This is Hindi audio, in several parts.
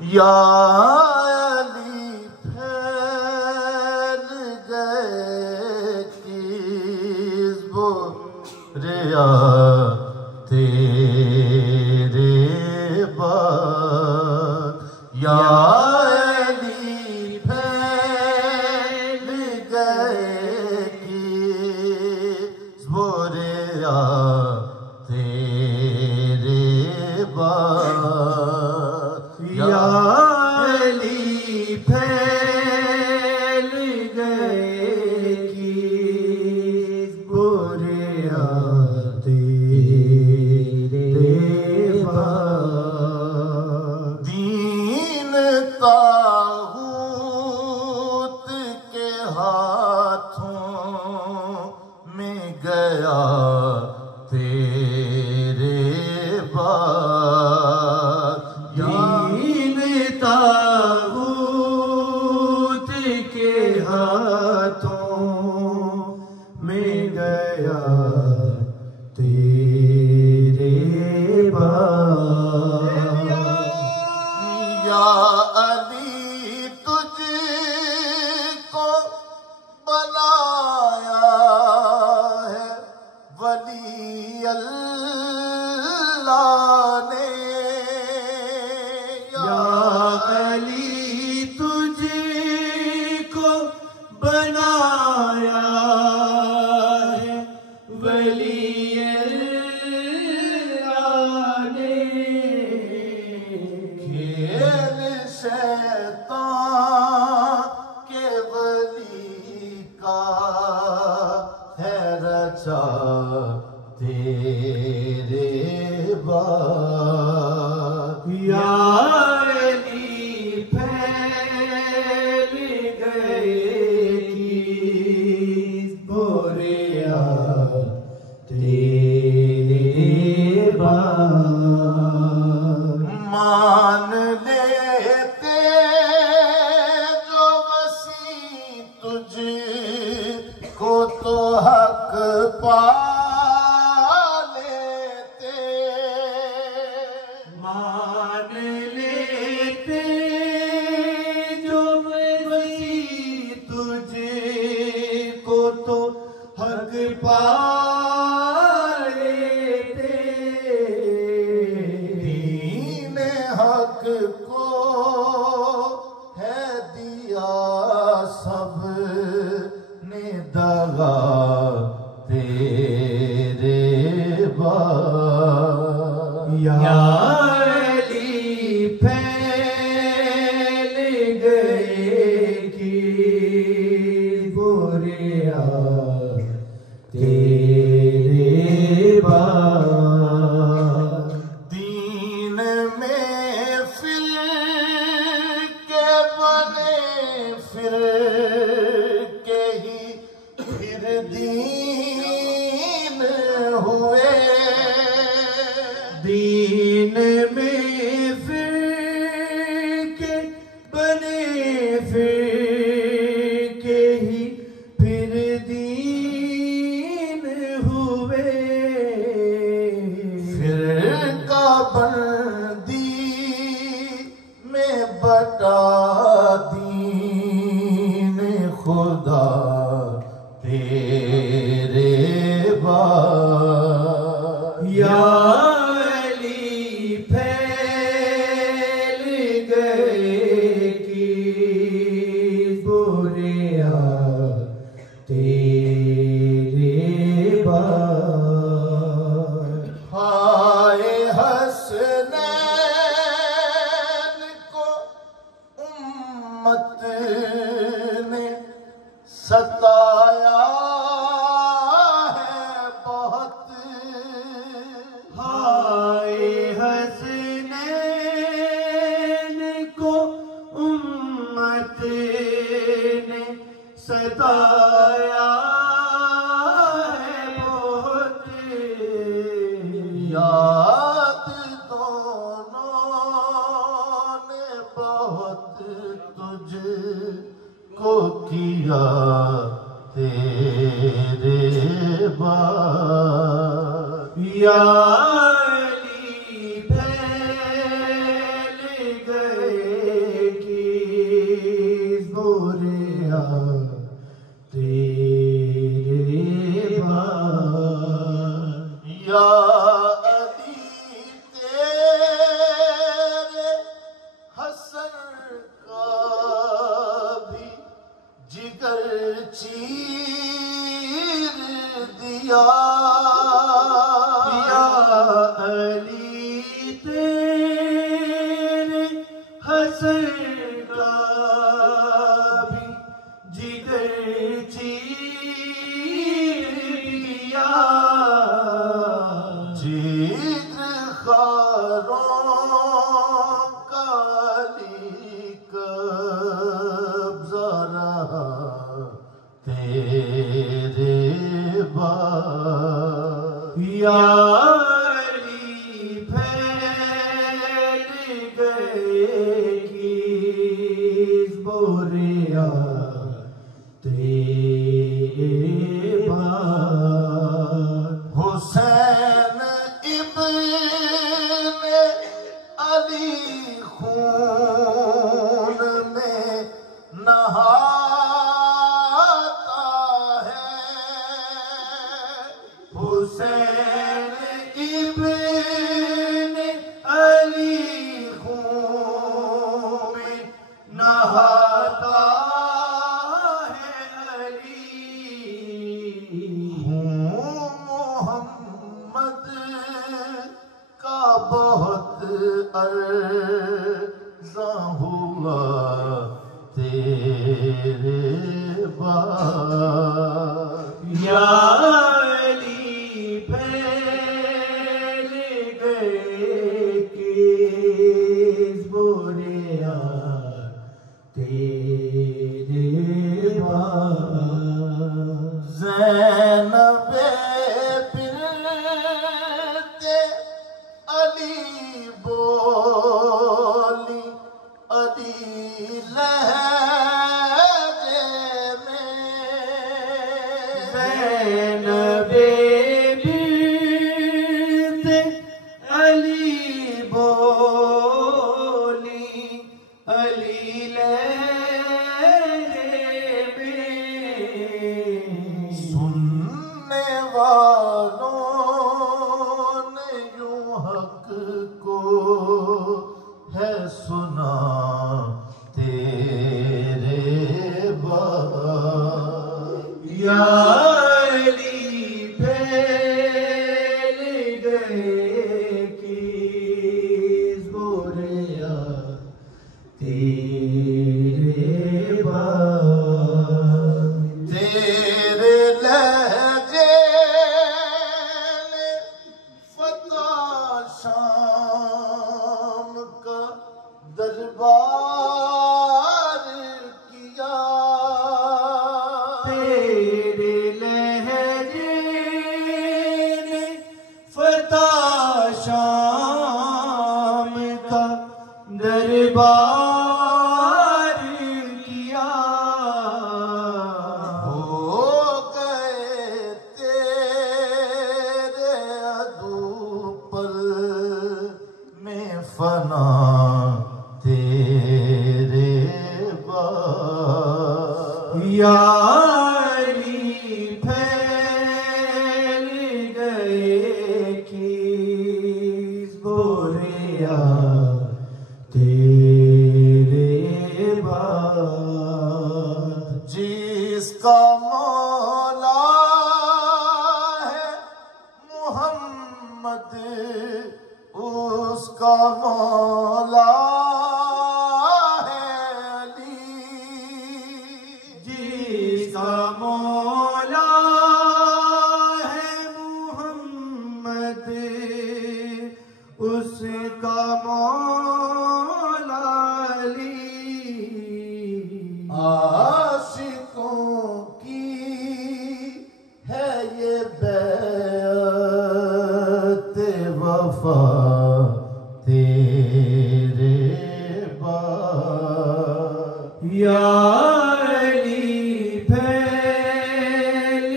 या अली फैल गए किस बुरिया तेरे बाद। या अली फैल गए किस बुरिया तेरे बाद। या अली फैल गए किस बुरिया तेरे बाद। दीन तागूत के हाथों में गया तेरे बाद। दीन तागूत के हाथों में गया तेरे बाद। या अली तुझको बनाया है वली अल्लाह ने। या अली तुझको बनाया है वली अल्लाह ने। खेल शैतान के वली का है रचा तेरे बाद। या अली फैल गए किस बुरिया तेरे बाद। मान लेते जो वसी तुझको तो हक पा लेते। मान लेते जो वसी तुझको तो हक पा लेते। दीन हक को है दिया सब ने दगा तेरे बाद। या अली फैल गए किस बुरिया तेरे बाद। दीन में फिर के बने फिर के ही फिर दीन हुए। दीन में फिर के बने फिर के ही फिर दीन हुए। फिर का बंदी में बटा दीन खुदा तेरे बाद। या अली फैल गए किस बुरिया तेरे बाद। हाय हसनैन को उम्मत ने सताया है बहुत। हाय हसनैन को उम्मत ने सताया है बहुत। याद दोनों ने बहुत तुझको किया तेरे बाद। या अली फैल गए किया या अली तेरे हसन का भी जिगर चीर दिया जिगर खारों का कब्ज़ा रहा तेरे बाद या अली फैल गए किस बोरिया तेरे बाद हुसैन इब्न अली खून में नहाता है हुसैन इब्न अली खून में नहाता है अली हूँ मोहम्मद का बहुत अर्ज़ा हुआ तेरे बाद या अली फैल गए किस बोरिया तेरे बाद ज़ैनबे बिनते अली बोली अली लहजे में ज़ैनबे बिनते अली बोली अली लहजे में सुनने वालों ने यूं हक को है सुना तेरे बाद या अली फैल गए किस बोरिया तेरे बाद तेरे लहजे ने फतह शाम का दरबार किया तेरे लहजे ने फतह शाम का दरबार किया हो गए तेरे अदू पल में फना तेरे बाद या अली फैल गए किस बोरिया तेरे बाद जिसका मौला है मोहम्मद उसका मौला है अली जिसका मौला है मुहम्मद उसका मौला अली आशिकों की है ये बैत वफा तेरे बाद या अली फैल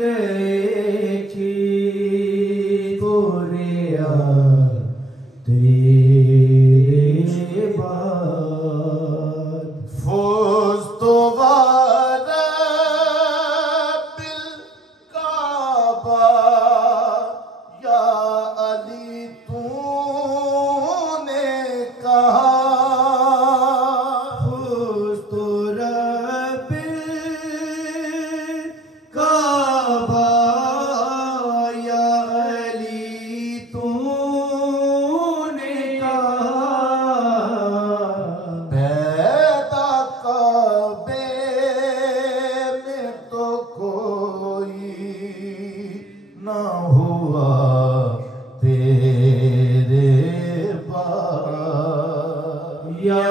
गए किस बोरिया तेरे बाद फौज तो वारा बिल काबा या अली तूने कहा खुश तो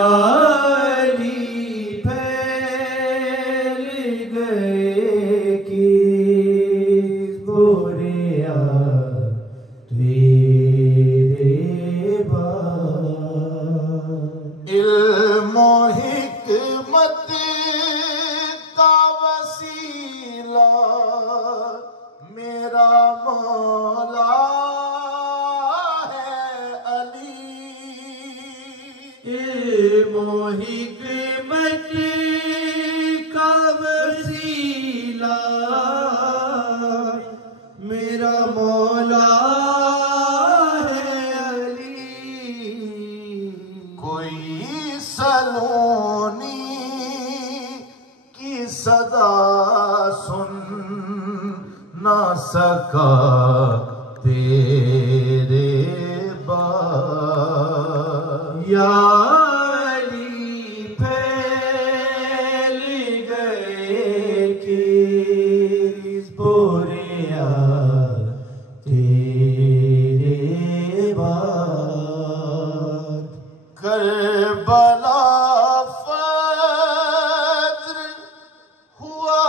अली फैल गए किस बुरिया तेरे बाद। इल्मो हिकमत का वसीला मेरा मौला है अली। इल्मो हिकमत का वसीला मेरा मौला है अली। कोई सलोनी की सदा सुन ना सका तेरे बाद। या अली फैल गए किस बुरिया तेरे बाद। करबला फज्र हुआ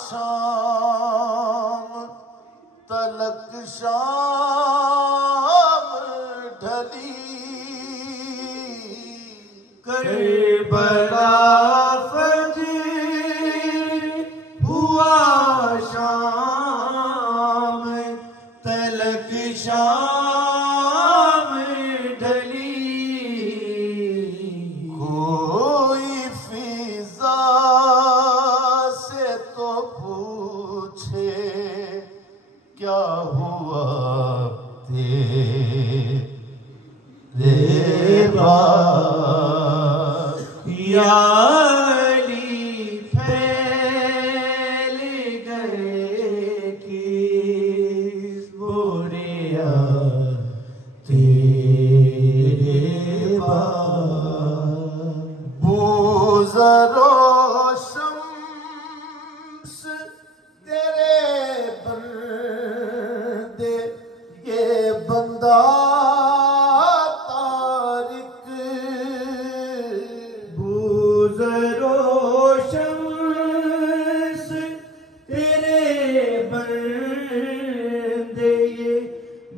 शाम तलक शाम ढली। करबला फज्र हुआ शाम तलक शाम ढली। कोई फिजा से तो पूछे क्या हुआ तेरे बाद। या अली फैल गए किस बुरिया तेरे बाद। बूज़रो शम्स तेरे बंदे ये बंदा तारिक। बूज़रो शम्स तेरे बंदे ये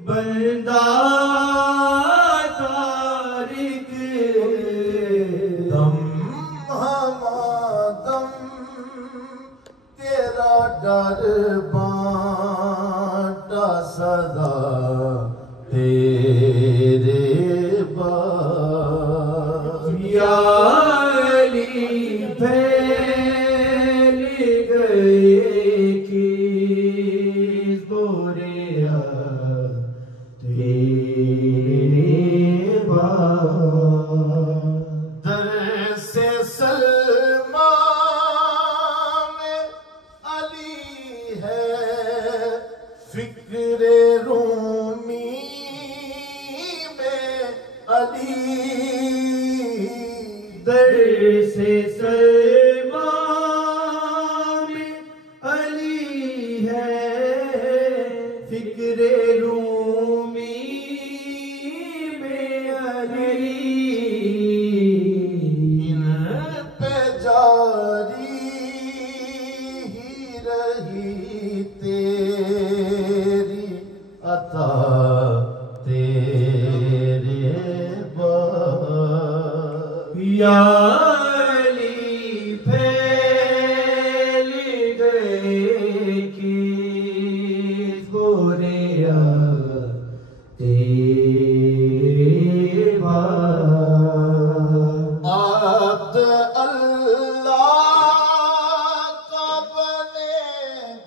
बंदा तारिक। दम हमादम तेरा डर बांटा सदा तेरे बाद। या अली फैल गए किस बुरिया तेरे बाद। दर से सलमा में अली है फिक्रे रूमी में अली। दर से सलमा में अली है फिक्रे रूमी में अली। इन पे जारी ही रही तेरी अता तेरे बाद। या अली फैल गए किस बुरिया तेरे बाद। अब्द अल्लाह का बने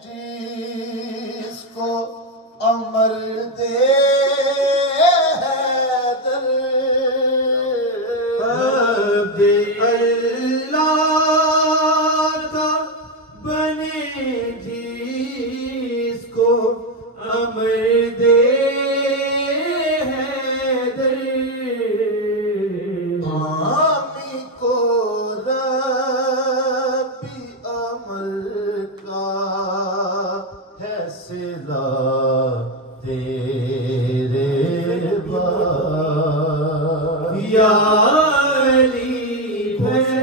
जिसको अमर दे हैदर। अब्द फैल